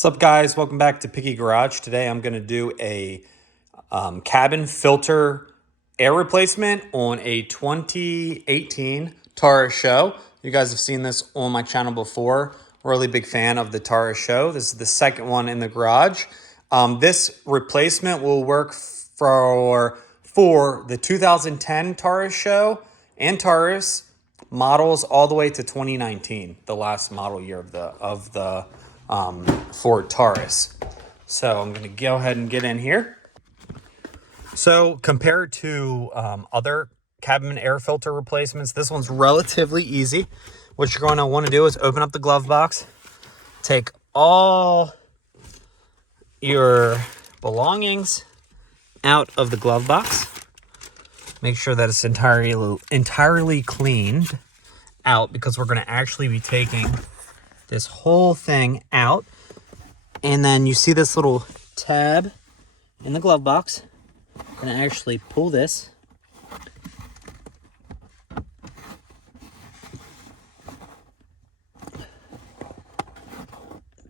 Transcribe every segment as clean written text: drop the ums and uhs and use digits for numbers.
What's up, guys? Welcome back to Picky Garage. Today I'm going to do a cabin filter air replacement on a 2018 Taurus show. You guys have seen this on my channel before. Really big fan of the Taurus show. This is the second one in the garage. This replacement will work for the 2010 Taurus show and Taurus models all the way to 2019, the last model year of the Ford Taurus. So I'm going to go ahead and get in here. So compared to other cabin air filter replacements, this one's relatively easy. What you're going to want to do is open up the glove box, take all your belongings out of the glove box, make sure that it's entirely cleaned out, because we're going to actually be taking this whole thing out. And then you see this little tab in the glove box. I'm going to actually pull this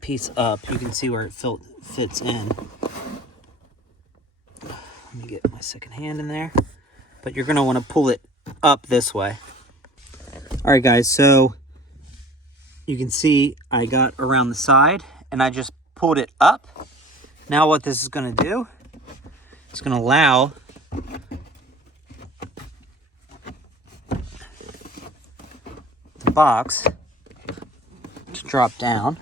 piece up. You can see where it fits in. Let me get my second hand in there. But you're going to want to pull it up this way. All right, guys, so you can see I got around the side and I just pulled it up. Now what this is going to do, it's going to allow the box to drop down.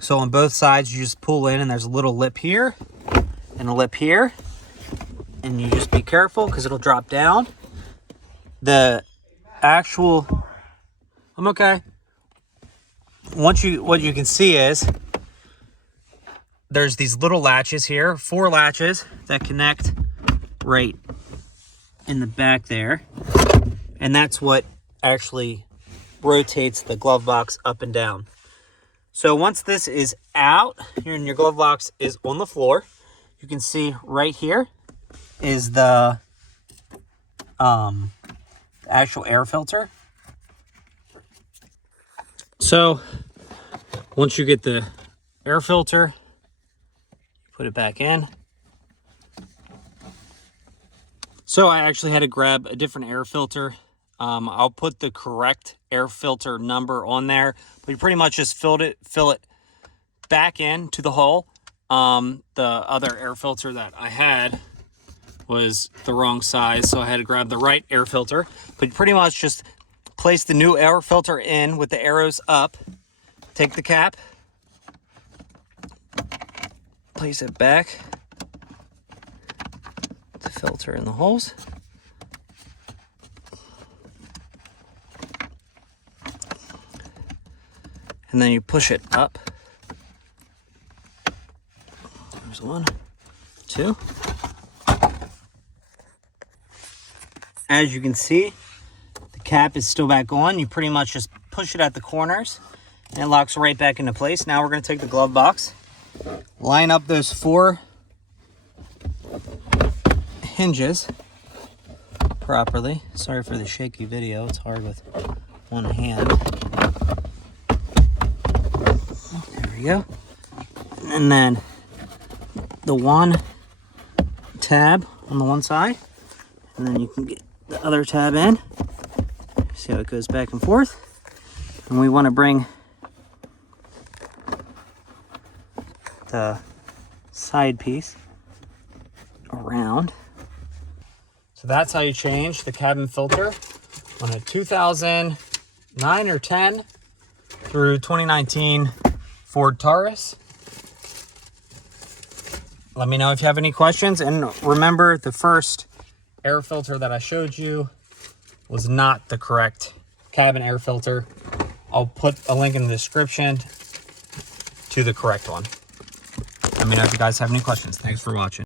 So on both sides, you just pull in, and there's a little lip here and a lip here. And you just be careful because it'll drop down. The actual, I'm okay. What you can see is there's these little latches here, 4 latches that connect right in the back there. And that's what actually rotates the glove box up and down. So once this is out, and your glove box is on the floor, you can see right here is the actual air filter. So once you get the air filter, put it back in. So I actually had to grab a different air filter. I'll put the correct air filter number on there, but you pretty much just fill it back in to the hole. The other air filter that I had was the wrong size, so I had to grab the right air filter. But you pretty much just place the new air filter in with the arrows up, take the cap, place it back to filter in the holes. And then you push it up. There's 1, 2. As you can see, the cap is still back on. You pretty much just push it at the corners and it locks right back into place. Now we're going to take the glove box, line up those 4 hinges properly. Sorry for the shaky video. It's hard with one hand. There we go. And then the 1 tab on the one side, and then you can get the other tab in. See how it goes back and forth. And we want to bring the side piece around. So that's how you change the cabin filter on a 2009 or 10 through 2019 Ford Taurus. Let me know if you have any questions. And remember, the first air filter that I showed you was not the correct cabin air filter. I'll put a link in the description to the correct one. Let me know if you guys have any questions. Thanks for watching.